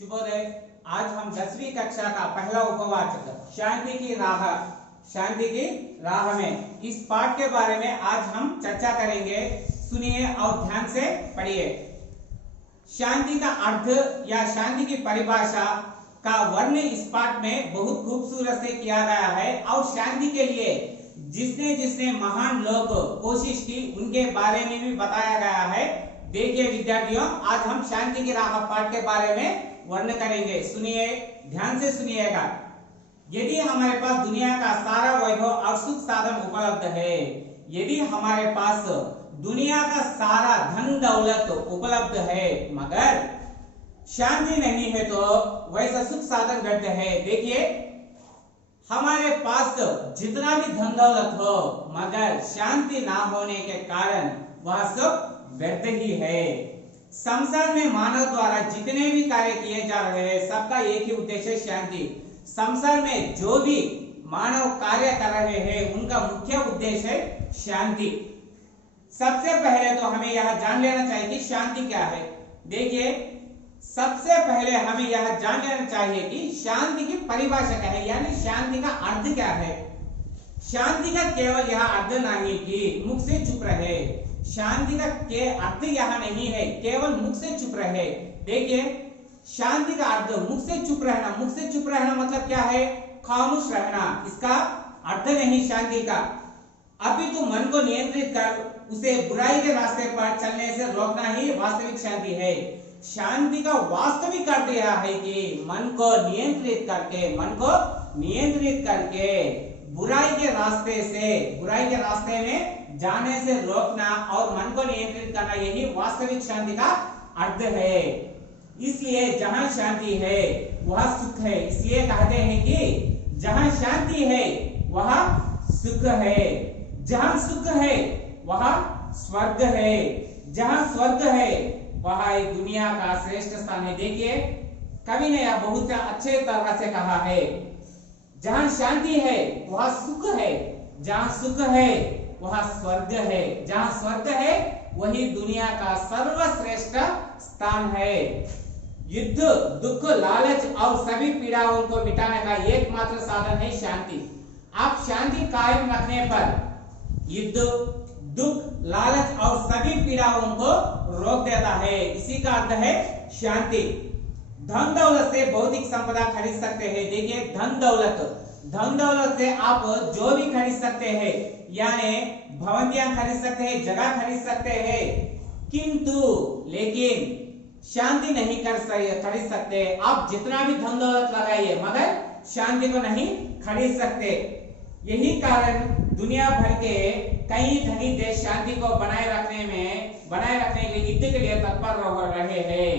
शुभोदय। आज हम 10वीं कक्षा का पहला उपवाचक शांति की राह में इस पाठ के बारे में आज हम चर्चा करेंगे। सुनिए और ध्यान से पढ़िए। शांति का अर्थ या शांति की परिभाषा का वर्णन इस पाठ में बहुत खूबसूरत से किया गया है और शांति के लिए जिसने जिसने महान लोग कोशिश की उनके बारे में भी बताया गया है। देखिए विद्यार्थियों, आज हम शांति की राह पाठ के बारे में वर्णन करेंगे। सुनिए, ध्यान से सुनिएगा। यदि हमारे पास दुनिया का सारा वैभव और सुख साधन उपलब्ध है, यदि हमारे पास दुनिया का सारा धन दौलत उपलब्ध है मगर शांति नहीं है तो वैसा सुख साधन व्यर्थ है। देखिए, हमारे पास जितना भी धन दौलत हो मगर शांति ना होने के कारण वह सब व्यर्थ ही है। संसार में मानव द्वारा जितने भी कार्य किए जा रहे हैं सबका एक ही उद्देश्य है, शांति। संसार में जो भी मानव कार्य कर रहे हैं उनका मुख्य उद्देश्य है शांति। सबसे पहले तो हमें यह जान लेना चाहिए कि शांति क्या है। देखिए, सबसे पहले हमें यह जान लेना चाहिए कि शांति की परिभाषा क्या है, यानी शांति का अर्थ क्या है। शांति का केवल यह अर्थ नहीं कि मुख से चुप रहे, शांति का के अर्थ यह नहीं है केवल मुख से चुप रहे। देखिए, शांति का अर्थ मुख से चुप रहना। मुख से चुप रहना मतलब क्या है? खामोश रहना। इसका अर्थ नहीं शांति का। अपितु मन को नियंत्रित कर उसे बुराई के रास्ते पर चलने से रोकना ही वास्तविक शांति है। शांति का वास्तविक अर्थ यह है कि मन को नियंत्रित करके बुराई के रास्ते में जाने से रोकना और मन को नियंत्रित करना, यही वास्तविक शांति का अर्थ है। इसलिए जहां शांति है वह सुख है। इसलिए कहते हैं कि जहां शांति है वह सुख है, जहां सुख है वह स्वर्ग है, जहां स्वर्ग है वह एक दुनिया का श्रेष्ठ स्थान है। देखिए, कवि ने यह बहुत अच्छे तरह से कहा है, जहां शांति है वह सुख है, जहां सुख है वह स्वर्ग है, जहां स्वर्ग है वही दुनिया का सर्वश्रेष्ठ स्थान है। युद्ध, दुख, लालच और सभी पीड़ाओं को मिटाने का एकमात्र साधन है शांति। आप शांति कायम रखने पर युद्ध, दुख, लालच और सभी पीड़ाओं को रोक देता है। इसी का अर्थ है शांति। धन दौलत से भौतिक संपदा खरीद सकते हैं। देखिए, धन दौलत से आप जो भी खरीद सकते हैं, यानी भवंतियां खरीद सकते हैं, जगह खरीद सकते हैं, लेकिन शांति नहीं खरीद सकते। आप जितना भी धन दौलत लगाइए मगर शांति को नहीं खरीद सकते। यही कारण दुनिया भर के कई धनी देश शांति को बनाए रखने के लिए युद्ध के लिए तत्पर रहे हैं।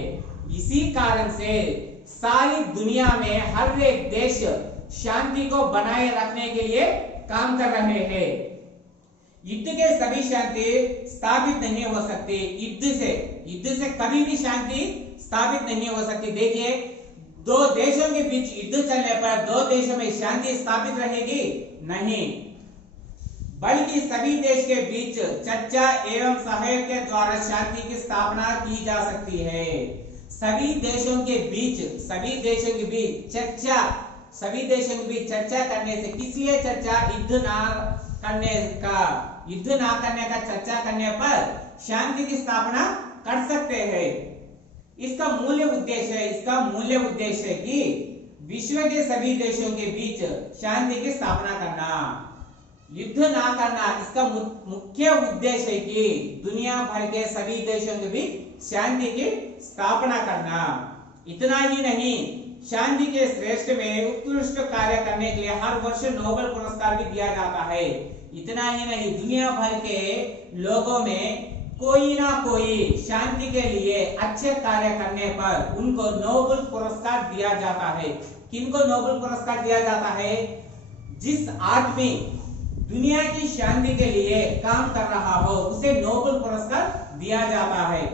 इसी कारण से सारी दुनिया में हर एक देश शांति को बनाए रखने के लिए काम कर रहे हैं। युद्ध के सभी शांति स्थापित नहीं हो सकती। युद्ध से कभी भी शांति स्थापित नहीं हो सकती। देखिए, दो देशों के बीच युद्ध चलने पर दो देशों में शांति स्थापित रहेगी नहीं, बल्कि सभी देश के बीच चर्चा एवं सहयोग के द्वारा शांति की स्थापना की जा सकती है। सभी देशों के बीच चर्चा करने से, किस लिए चर्चा? युद्ध ना करने का चर्चा करने पर शांति की स्थापना कर सकते हैं। इसका मूल्य उद्देश्य है कि विश्व के सभी देशों के बीच शांति की स्थापना करना, युद्ध ना करना। इसका मुख्य उद्देश्य है कि दुनिया भर के सभी देशों के बीच शांति की स्थापना करना। इतना ही नहीं, शांति के श्रेष्ठ में उत्कृष्ट कार्य करने के लिए हर वर्ष नोबेल पुरस्कार भी दिया जाता है। इतना ही नहीं, दुनिया भर के लोगों में कोई ना कोई शांति के लिए अच्छे कार्य करने पर उनको नोबेल पुरस्कार दिया जाता है। किनको नोबेल पुरस्कार दिया जाता है? जिस आदमी दुनिया की शांति के लिए काम कर रहा हो उसे नोबेल पुरस्कार दिया जाता है।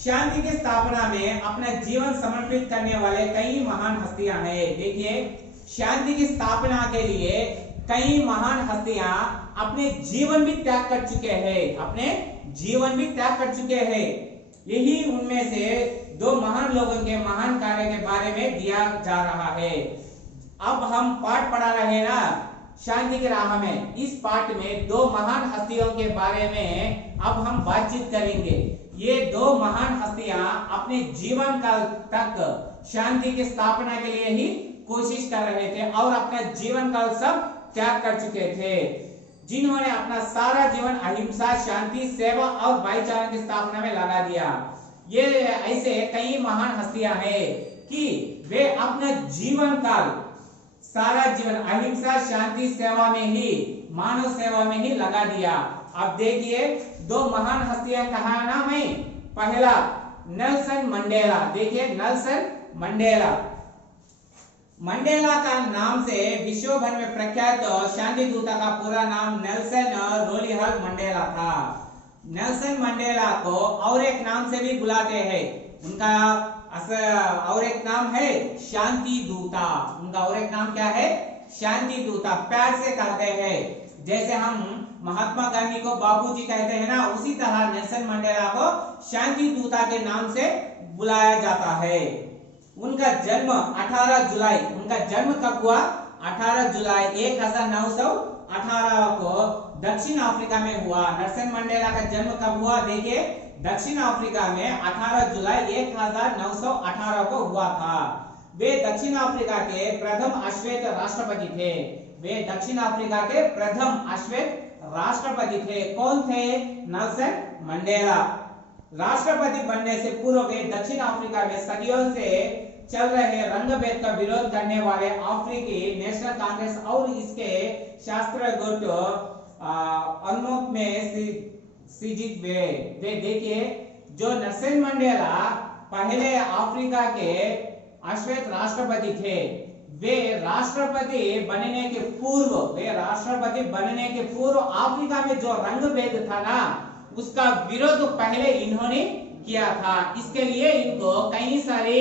शांति की स्थापना में अपना जीवन समर्पित करने वाले कई महान हस्तियां हैं। देखिए, शांति की स्थापना के लिए कई महान हस्तियां अपने जीवन भी त्याग कर चुके हैं। यही उनमें से दो महान लोगों के महान कार्य के बारे में दिया जा रहा है। अब हम पाठ पढ़ा रहे हैं ना शांति की राह में। इस पाठ में दो महान हस्तियों के बारे में अब हम बातचीत करेंगे। ये दो महान हस्तियां अपने जीवन काल तक शांति की स्थापना के लिए ही कोशिश कर रहे थे और अपना जीवन काल सब त्याग कर चुके थे, जिन्होंने अपना सारा जीवन अहिंसा, शांति, सेवा और भाईचारा की स्थापना में लगा दिया। ये ऐसे कई महान हस्तियां हैं कि वे अपना जीवन काल सारा जीवन अहिंसा, शांति, सेवा में ही, मानव सेवा में ही लगा दिया। अब देखिए दो महान हस्तियां का नाम है। पहला नेल्सन मंडेला। देखिए नेल्सन मंडेला। मंडेला का नाम से विश्व भर में प्रख्यात शांति दूता का पूरा नाम नेल्सन रोलिहल मंडेला था। नेल्सन मंडेला को और एक नाम से भी बुलाते हैं। उनका और एक नाम है शांति दूता। उनका और एक नाम क्या है? शांति दूता। प्यार से कहते हैं, जैसे हम महात्मा गांधी को बापूजी कहते हैं ना, उसी तरह नेल्सन मंडेला को शांति दूता के नाम से बुलाया जाता है। उनका जन्म 18 जुलाई, उनका जन्म कब हुआ? 18 जुलाई 1918 को दक्षिण अफ्रीका में हुआ। नेल्सन मंडेला का जन्म कब हुआ? देखिए दक्षिण अफ्रीका में 18 जुलाई 1918 को हुआ था। वे दक्षिण अफ्रीका के प्रथम अश्वेत राष्ट्रपति थे। वे दक्षिण अफ्रीका के प्रथम अश्वेत राष्ट्रपति थे। कौन थे? Nelson Mandela. राष्ट्रपति बनने से पूर्व वे दक्षिण अफ्रीका में सदियों से चल रहे रंगभेद का विरोध करने वाले अफ्रीकी नेशनल कांग्रेस और इसके शास्त्र गुट अनमोक में सीजित वे देखिए, जो नेल्सन मंडेला पहले अफ्रीका के अश्वेत राष्ट्रपति थे, वे राष्ट्रपति बनने के पूर्व अफ्रीका में जो रंगभेद था ना, उसका विरोध पहले इन्होंने किया था। इसके लिए इनको कई सारे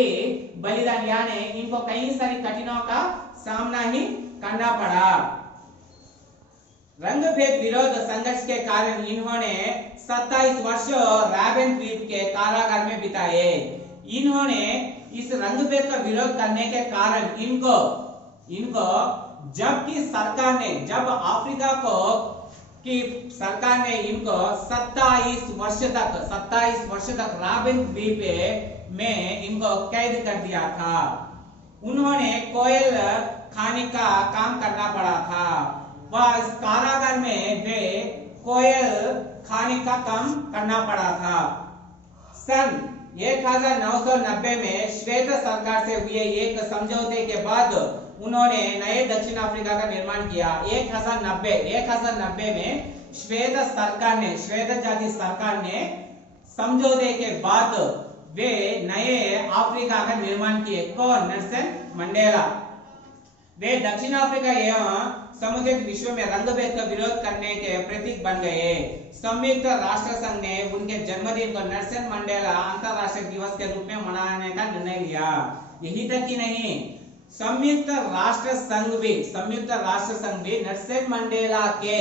बलिदान यानी इनको कई सारी कठिनाइयों का सामना ही करना पड़ा। रंगभेद विरोध संघर्ष के कारण इन्होंने 27 वर्ष रॉबिन द्वीप के कारागार में बिताए। इन्होंने इस रंगभेद का विरोध करने के कारण इनको जब अफ्रीका की सरकार ने इनको 27 वर्ष तक रॉबिन द्वीप में इनको कैद कर दिया था। उन्होंने कोयल खाने का काम करना पड़ा था। वह इस कारागार में वे कोयल खाने का काम करना पड़ा था। सन 1990 में श्वेत सरकार से हुए एक समझौते के बाद उन्होंने नए दक्षिण अफ्रीका का निर्माण किया। 1990 में श्वेत जाति सरकार ने समझौते के बाद वे नए अफ्रीका का निर्माण किए। कौन? Nelson Mandela. वे दक्षिण अफ्रीका एवं समूचे विश्व में रंगभेद का विरोध करने के प्रतीक बन गए। संयुक्त राष्ट्र संघ ने उनके जन्मदिन को नेल्सन मंडेला अंतरराष्ट्रीय दिवस के रूप में मनाने का निर्णय लिया। यही तक ही नहीं, संयुक्त राष्ट्र संघ भी नेल्सन मंडेला के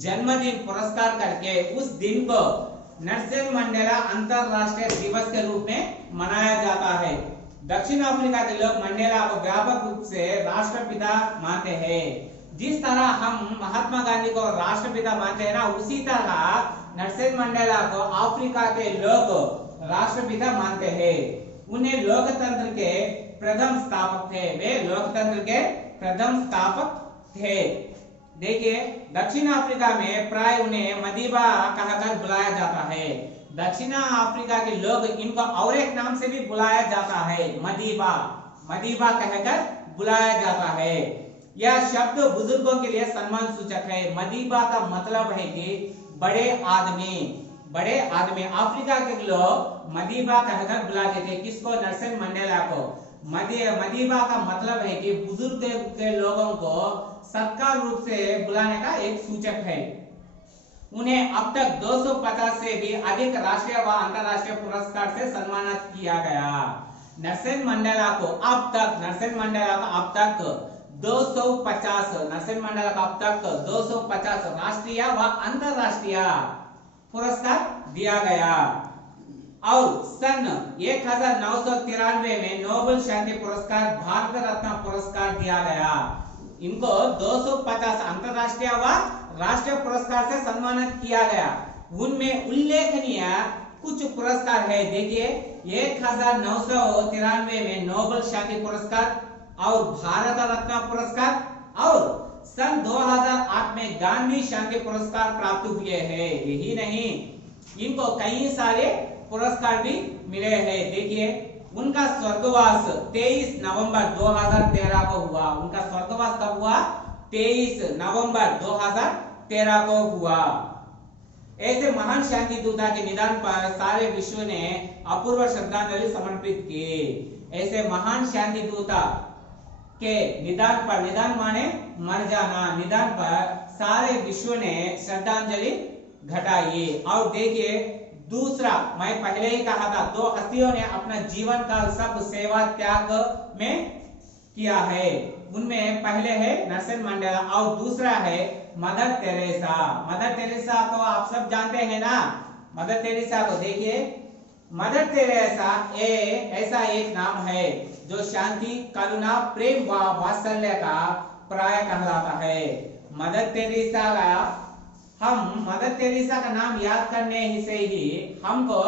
जन्मदिन पुरस्कार करके उस दिन को नेल्सन मंडेला अंतरराष्ट्रीय दिवस के रूप में मनाया जाता है। दक्षिण अफ्रीका के लोग मंडेला को व्यापक रूप से राष्ट्रपिता मानते हैं। जिस तरह हम महात्मा गांधी को राष्ट्रपिता मानते हैं ना, उसी तरह नेल्सन मंडेला को अफ्रीका के लोग राष्ट्रपिता मानते हैं। उन्हें लोकतंत्र के प्रथम स्थापक थे। वे लोकतंत्र के प्रथम स्थापक थे। देखिए दक्षिण अफ्रीका में प्राय उन्हें मदीबा कहकर बुलाया जाता है। दक्षिण अफ्रीका के लोग इनको और एक नाम से भी बुलाया जाता है, मदीबा कहकर बुलाया जाता है। यह शब्द बुजुर्गों के लिए सम्मान सूचक है। मदीबा का मतलब है कि बड़े आदमी। अफ्रीका के लोग मदीबा कहकर बुलाते थे। किसको? नेल्सन मंडेला को। मदीबा का मतलब है कि बुजुर्ग के लोगों को सत्कार रूप से बुलाने का एक सूचक है। उन्हें अब तक 250 से भी अधिक राष्ट्रीय व अंतरराष्ट्रीय पुरस्कार से सम्मानित किया गया। नेल्सन मंडेला को अब तक 250 राष्ट्रीय व अंतरराष्ट्रीय पुरस्कार दिया गया। और सन 1993 में नोबेल शांति पुरस्कार, भारत रत्न पुरस्कार दिया गया। इनको 250 अंतरराष्ट्रीय व राष्ट्रीय पुरस्कार से सम्मानित किया गया। उनमें उल्लेखनीय कुछ पुरस्कार है, देखिए 1993 में नोबेल शांति पुरस्कार और भारत रत्न पुरस्कार और सन 2008 में गांधी शांति पुरस्कार प्राप्त हुए हैं। यही नहीं, इनको कई सारे पुरस्कार भी मिले हैं। देखिए उनका स्वर्गवास 23 नवंबर 2013 को हुआ। उनका स्वर्गवास कब हुआ? 23 नवंबर 2013 को हुआ। ऐसे महान शांति दूता के निधन पर सारे विश्व ने अपूर्व श्रद्धांजलि समर्पित की। ऐसे महान शांति दूता के निधन पर, निधन माने मर जाना, निधन पर सारे विश्व ने श्रद्धांजलि घटाई। और देखिए दूसरा, मैं पहले ही कहा था, दो हस्तियों ने अपना जीवन का सब सेवा त्याग में किया है। उनमें पहले है नेल्सन मंडेला और दूसरा है मदर टेरेसा। मदर टेरेसा को आप सब जानते हैं ना। मदर टेरेसा को देखिए, मदर टेरेसा ऐसा एक नाम है जो शांति, करुणा, प्रेम व वात्सल्य का पर्याय कहलाता है। मदर टेरेसा का नाम याद करने से ही हमको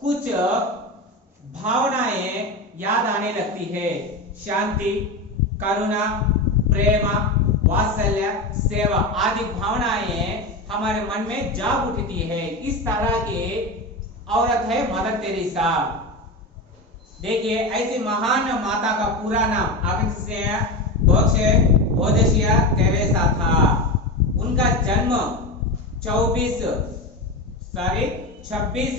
कुछ भावनाएं याद आने लगती है। शांति, करुणा, प्रेम, वात्सल्य, सेवा आदि भावनाएं हमारे मन में जाग उठती है। इस तरह की औरत है मदर टेरेसा। देखिए ऐसी महान माता का पूरा नाम अगस्तिना बोदसिया टेरेसा था। उनका जन्म 26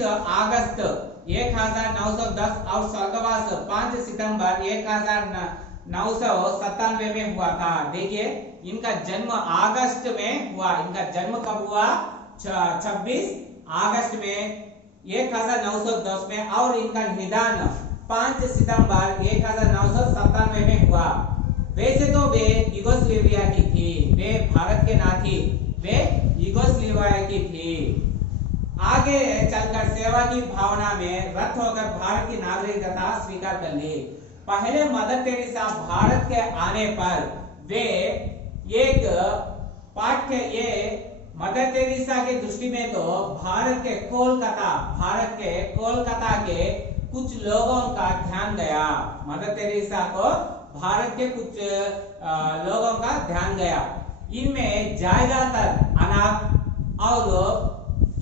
अगस्त 1910 और स्वर्गवास 5 सितंबर 1997 में हुआ था। देखिए इनका जन्म अगस्त में हुआ। इनका जन्म कब हुआ? 26 अगस्त में 1910 में और इनका निधन 5 सितंबर 1997 में हुआ। वैसे तो वे यूगोस्लाविया की थी, वे भारत के ना थी, वे यूगोस्लाविया की थी। आगे चलकर सेवा की भावना में रत होकर भारत की नागरिकता स्वीकार कर ली। पहले मदर टेरेसा भारत के आने पर वे एक पाठ्य मदर टेरेसा की दृष्टि में तो भारत के कोलकाता के कुछ लोगों का ध्यान गया। मदर टेरेसा को भारत के कुछ लोगों का ध्यान गया। इनमें ज्यादातर अनाथ और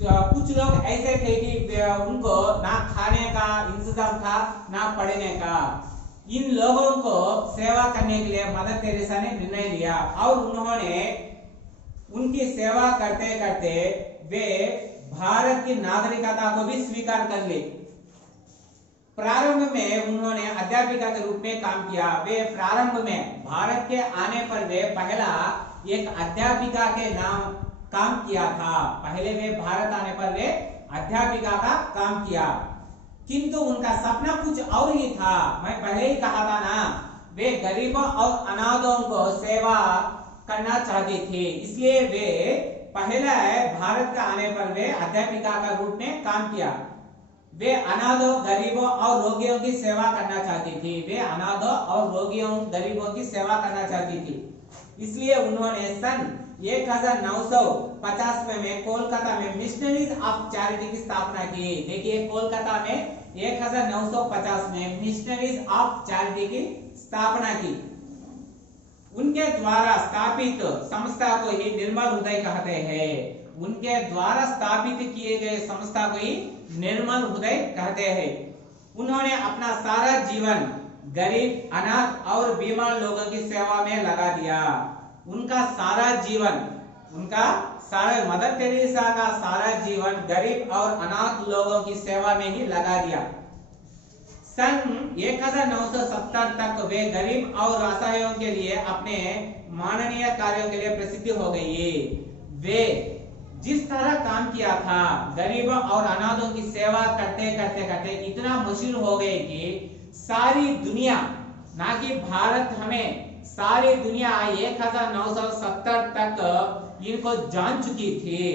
कुछ लोग ऐसे थे कि उनको ना खाने का इंतजाम था ना पढ़ने का। इन लोगों को सेवा करने के लिए मदर टेरेसा ने निर्णय लिया और उन्होंने उनकी सेवा करते करते वे भारत की नागरिकता को भी स्वीकार कर ली। प्रारंभ में उन्होंने अध्यापिका के रूप में काम किया। वे प्रारंभ में भारत के आने पर वे पहला एक अध्यापिका के नाम काम किया था। पहले वे भारत आने पर वे अध्यापिका का काम किया, किंतु उनका सपना कुछ और ही था। मैं पहले ही कहा था ना, वे गरीबों और अनाथों को सेवा करना चाहते थे। इसलिए वे पहले भारत का आने पर वे अध्यापिका का रूप में काम किया। वे अनाथों, गरीबों और रोगियों की सेवा करना चाहती थी। वे अनाथों और रोगियों, गरीबों की सेवा करना चाहती थी। इसलिए उन्होंने सन 1950 में कोलकाता में मिशनरीज ऑफ चैरिटी की स्थापना की। देखिए कोलकाता में 1950 में मिशनरीज ऑफ चैरिटी की स्थापना की। उनके द्वारा स्थापित संस्था को ही निर्मल हृदय कहते हैं। उनके द्वारा स्थापित किए गए संस्था को ही निर्मल हृदय कहते हैं। उन्होंने अपना सारा जीवन गरीब, अनाथ और बीमार लोगों की सेवा में लगा दिया। उनका सारा जीवन, मदर टेरेसा का सारा जीवन गरीब और अनाथ लोगों की सेवा में ही लगा दिया। सन 1970 तक वे गरीब और असहायों के लिए अपने माननीय कार्यों के लिए प्रसिद्ध हो गई। वे जिस तरह काम किया था, गरीबों और अनाथों की सेवा करते करते इतना मशहूर हो गए कि सारी दुनिया, ना कि भारत, हमें सारी दुनिया 1970 तक इनको जान चुकी थी।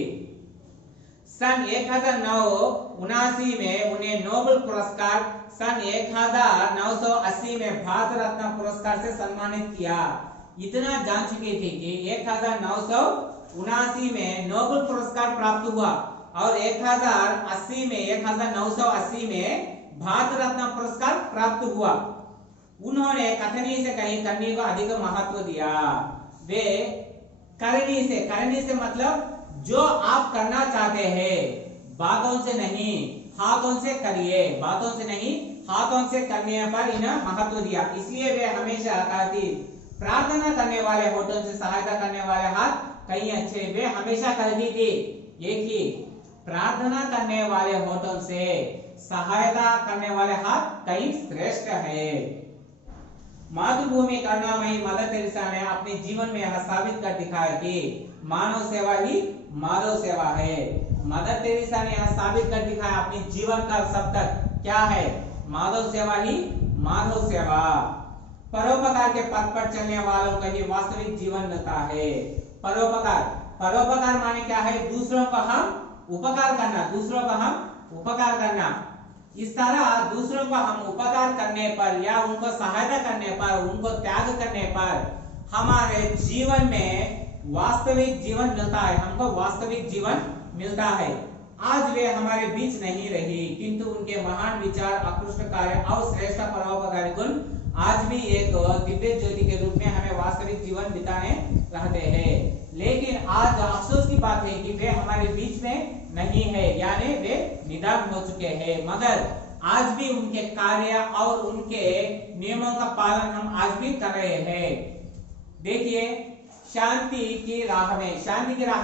सन 1979 में उन्हें नोबेल पुरस्कार, सन 1980 में भारत रत्न पुरस्कार से सम्मानित किया। इतना जान चुके थे कि 1979 में नोबेल पुरस्कार प्राप्त हुआ और 1980 में भारत रत्न पुरस्कार प्राप्त हुआ। उन्होंने कथनी से कहीं करनी को अधिक महत्व दिया। वे करनी से मतलब जो आप करना चाहते हैं बातों से नहीं हाथों से करिए, बातों से नहीं हाथों से करने पर इन्हें महत्व दिया। इसलिए वे हमेशा कहती प्रार्थना करने वाले होठों से सहायता करने वाले हाथ कहीं अच्छे। वे हमेशा कहती थी ये कि प्रार्थना करने वाले होठों से सहायता करने वाले हाथ कहीं श्रेष्ठ है। मातृभूमि करुणामयी मदर तेरेसा ने अपने जीवन में यह साबित कर दिखाया कि मानव सेवा ही माधव सेवा है। मदर तेरेसा ने यह साबित कर दिखाया अपने जीवन का शब्द क्या है, माधव सेवा ही माधव सेवा। परोपकार के पथ पर चलने वालों का ही वास्तविक जीवन मिलता है। परोपकार माने क्या है, दूसरों को हम उपकार करना। इस तरह दूसरों को हम उपकार करने पर या उनको सहायता करने पर, उनको त्याग करने पर हमारे जीवन में वास्तविक जीवन मिलता है, हमको वास्तविक जीवन मिलता है। आज वे हमारे बीच नहीं रही, किंतु उनके महान विचार, उत्कृष्ट कार्य और श्रेष्ठ परोपकारी गुण आज भी एक दिव्य ज्योति के रूप में हमें वास्तविक जीवन बिताने रहते हैं। लेकिन आज अफसोस की बात है कि वे हमारे बीच में नहीं है, यानी वे निधन हो चुके हैं। मगर आज भी उनके कार्य और उनके नियमों का पालन हम आज भी कर रहे हैं। देखिए शांति की राह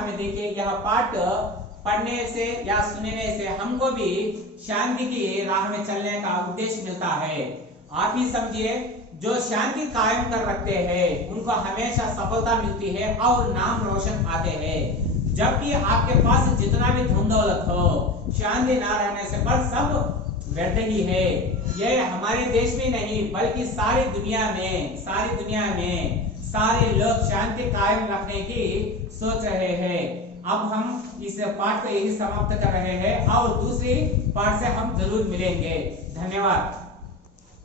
में देखिए यह पाठ पढ़ने से या सुनने से हमको भी शांति की राह में चलने का उद्देश्य मिलता है। आप ही समझिए, जो शांति कायम कर रखते हैं उनको हमेशा सफलता मिलती है और नाम रोशन आते हैं। जब भी आपके पास जितना भी धन दौलत हो, शांति ना रहने से पर सब व्यर्थ ही है। ये हमारे देश में नहीं बल्कि सारी दुनिया में सारे लोग शांति कायम रखने की सोच रहे हैं। अब हम इस पाठ को यही समाप्त कर रहे हैं और दूसरी पाठ से हम जरूर मिलेंगे। धन्यवाद।